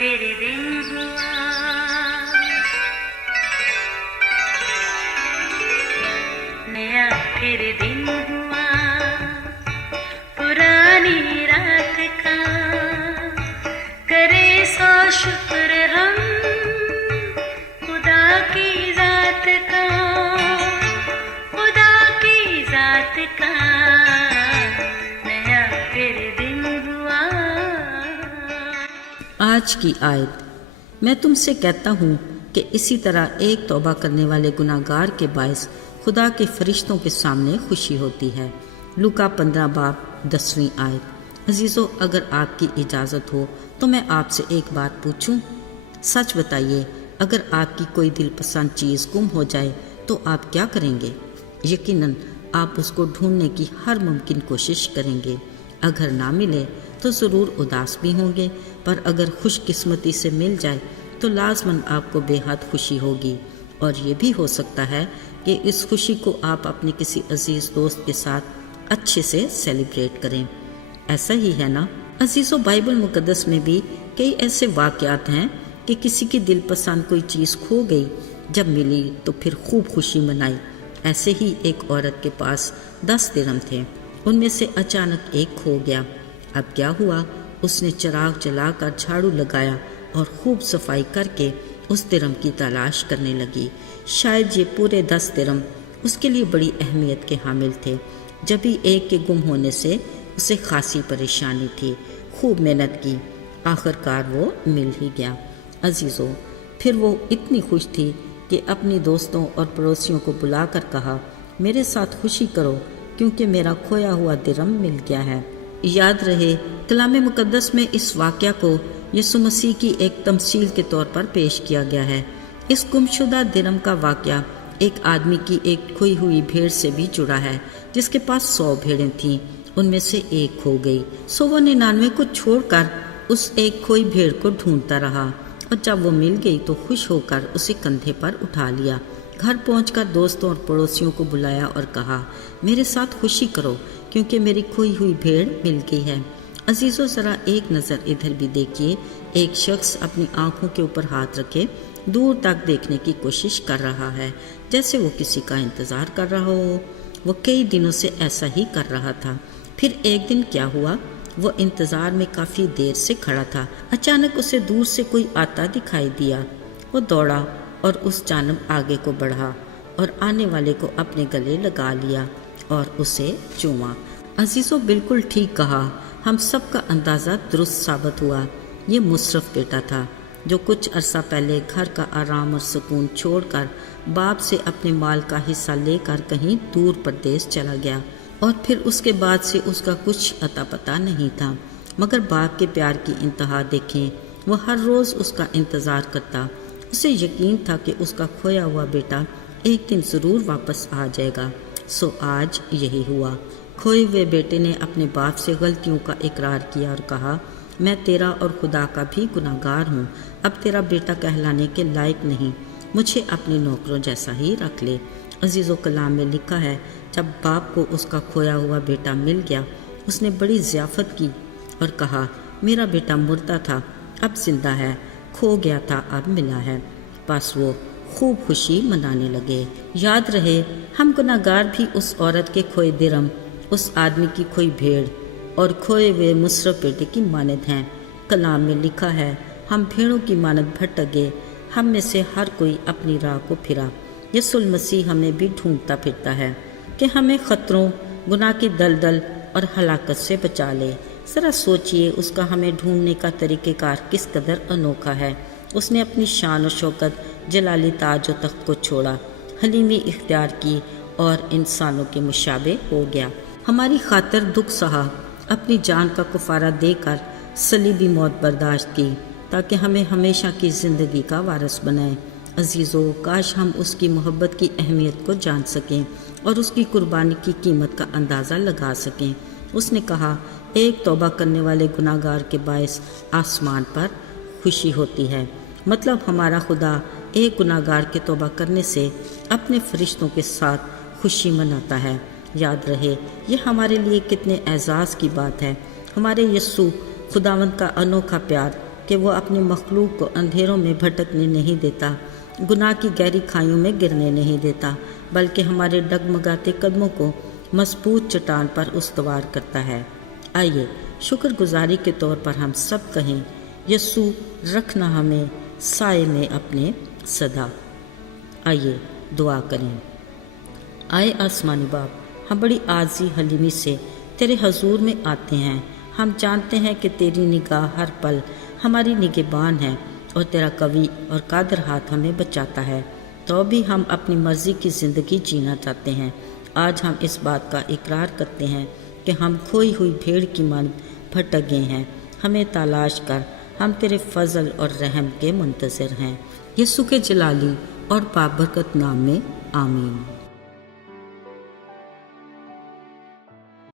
फिर दिन हुआ, नया फिर दिन हुआ, पुरानी रात का करे सो शुक्र हम खुदा की जात का, खुदा की जात का नया फिर दिन हुआ। आज की आयत, मैं तुमसे कहता हूँ कि इसी तरह एक तौबा करने वाले गुनाहगार के बायस खुदा के फरिश्तों के सामने खुशी होती है। लूका 15 बाब 10वीं आयत। अजीज़ों, अगर आपकी इजाज़त हो तो मैं आपसे एक बात पूछूं? सच बताइए, अगर आपकी कोई दिलपसंद चीज़ गुम हो जाए तो आप क्या करेंगे? यकीनन आप उसको ढूंढने की हर मुमकिन कोशिश करेंगे। अगर ना मिले तो ज़रूर उदास भी होंगे, पर अगर खुशकिस्मती से मिल जाए तो लाज़मन आपको बेहद खुशी होगी। और ये भी हो सकता है कि इस खुशी को आप अपने किसी अजीज़ दोस्त के साथ अच्छे से सेलिब्रेट करें। ऐसा ही है ना अजीज़ों? बाइबल मुक़द्दस में भी कई ऐसे वाक़यात हैं कि किसी की दिलपसंद कोई चीज़ खो गई, जब मिली तो फिर खूब खुशी मनाई। ऐसे ही एक औरत के पास 10 दिरहम थे, उनमें से अचानक एक खो गया। अब क्या हुआ? उसने चिराग जलाकर झाड़ू लगाया और खूब सफाई करके उस दिरहम की तलाश करने लगी। शायद ये पूरे 10 दिरहम उसके लिए बड़ी अहमियत के हामिल थे। जब भी एक के गुम होने से उसे खासी परेशानी थी। खूब मेहनत की, आखिरकार वो मिल ही गया। अजीज़ों, फिर वो इतनी खुश थी कि अपनी दोस्तों और पड़ोसियों को बुलाकर कहा, मेरे साथ खुशी करो क्योंकि मेरा खोया हुआ दिरहम मिल गया है। याद रहे, कलाम मुक़द्दस में इस वाक़या को यीशु मसीह की एक तमसील के तौर पर पेश किया गया है। इस गुमशुदा दिरहम का वाक़या एक आदमी की एक खोई हुई भेड़ से भी जुड़ा है, जिसके पास 100 भेड़ें थीं, उनमें से एक खो गई। 199 को छोड़कर उस एक खोई भेड़ को ढूंढता रहा, और जब वो मिल गई तो खुश होकर उसे कंधे पर उठा लिया। घर पहुंचकर दोस्तों और पड़ोसियों को बुलाया और कहा, मेरे साथ खुशी करो क्योंकि मेरी खोई हुई भेड़ मिल गई है। अजीज़ों, ज़रा एक नज़र इधर भी देखिए। एक शख्स अपनी आंखों के ऊपर हाथ रखे दूर तक देखने की कोशिश कर रहा है, जैसे वो किसी का इंतज़ार कर रहा हो। वो कई दिनों से ऐसा ही कर रहा था। फिर एक दिन क्या हुआ, वो इंतज़ार में काफ़ी देर से खड़ा था। अचानक उसे दूर से कोई आता दिखाई दिया। वो दौड़ा और उस जानब आगे को बढ़ा और आने वाले को अपने गले लगा लिया और उसे चूमा। अजीज़ों, बिल्कुल ठीक कहा। हम सब का अंदाज़ा दुरुस्त साबित हुआ। ये मुशर्रफ बेटा था जो कुछ अरसा पहले घर का आराम और सुकून छोड़कर बाप से अपने माल का हिस्सा लेकर कहीं दूर परदेश चला गया, और फिर उसके बाद से उसका कुछ अता पता नहीं था। मगर बाप के प्यार की इंतहा देखें, वो हर रोज़ उसका इंतज़ार करता। उसे यकीन था कि उसका खोया हुआ बेटा एक दिन ज़रूर वापस आ जाएगा। सो आज यही हुआ। खोए हुए बेटे ने अपने बाप से गलतियों का इकरार किया और कहा, मैं तेरा और खुदा का भी गुनाहगार हूँ। अब तेरा बेटा कहलाने के लायक नहीं, मुझे अपने नौकरों जैसा ही रख ले। अजीज़ों, कलाम में लिखा है, जब बाप को उसका खोया हुआ बेटा मिल गया, उसने बड़ी ज़ियाफ़त की और कहा, मेरा बेटा मुर्दा था, अब जिंदा है, खो गया था, अब मिला है। बस वो खूब खुशी मनाने लगे। याद रहे, हम गुनाहगार भी उस औरत के खोए दिरहम, उस आदमी की खोई भेड़ और खोए हुए मुशर्रफ बेटे की मानद हैं। कलाम में लिखा है, हम भेड़ों की मानद भटक गए, हम में से हर कोई अपनी राह को फिरा। यीशु मसीह हमें भी ढूंढता फिरता है कि हमें खतरों, गुनाह की दलदल और हलाकत से बचा ले। ज़रा सोचिए, उसका हमें ढूंढने का तरीक़ेकार किस कदर अनोखा है। उसने अपनी शान और शौकत, जलाली ताज और तख्त को छोड़ा, हलीमी इख्तियार की और इंसानों के मुशाबे हो गया। हमारी खातिर दुख सहा, अपनी जान का कुफारा देकर सलीबी मौत बर्दाश्त की, ताकि हमें हमेशा की ज़िंदगी का वारिस बनाए। अजीज़ों, काश हम उसकी मोहब्बत की अहमियत को जान सकें और उसकी कुर्बानी की कीमत का अंदाज़ा लगा सकें। उसने कहा, एक तौबा करने वाले गुनाहगार के बायस आसमान पर खुशी होती है। मतलब हमारा खुदा एक गुनाहगार के तौबा करने से अपने फरिश्तों के साथ खुशी मनाता है। याद रहे, ये हमारे लिए कितने एजाज़ की बात है। हमारे यस्सु खुदावंद का अनोखा प्यार کہ وہ اپنی مخلوق کو اندھیروں میں بھٹکنے نہیں دیتا، گناہ کی گہری کھائیوں میں گرنے نہیں دیتا، بلکہ ہمارے ڈگمگاتے قدموں کو مضبوط چٹان پر استوار کرتا ہے۔ آئیے شکر گزاری کے طور پر ہم سب کہیں، یسوع رکھنا ہمیں سائے میں اپنے صدا۔ آئیے دعا کریں۔ آئے آسمانی باپ، ہم بڑی عاجزی حلیمی سے تیرے حضور میں آتے ہیں۔ ہم جانتے ہیں کہ تیری نگاہ ہر پل ہماری نگہبان ہے اور تیرا قوی اور قادر ہاتھ ہمیں بچاتا ہے، تو بھی ہم اپنی مرضی کی زندگی جینا چاہتے ہیں۔ آج ہم اس بات کا اقرار کرتے ہیں کہ ہم کھوئی ہوئی بھیڑ کی مانند بھٹک گئے ہیں۔ ہمیں تلاش کر، ہم تیرے فضل اور رحم کے منتظر ہیں۔ یسوع کے جلالی اور پاک برکت نام میں آمین۔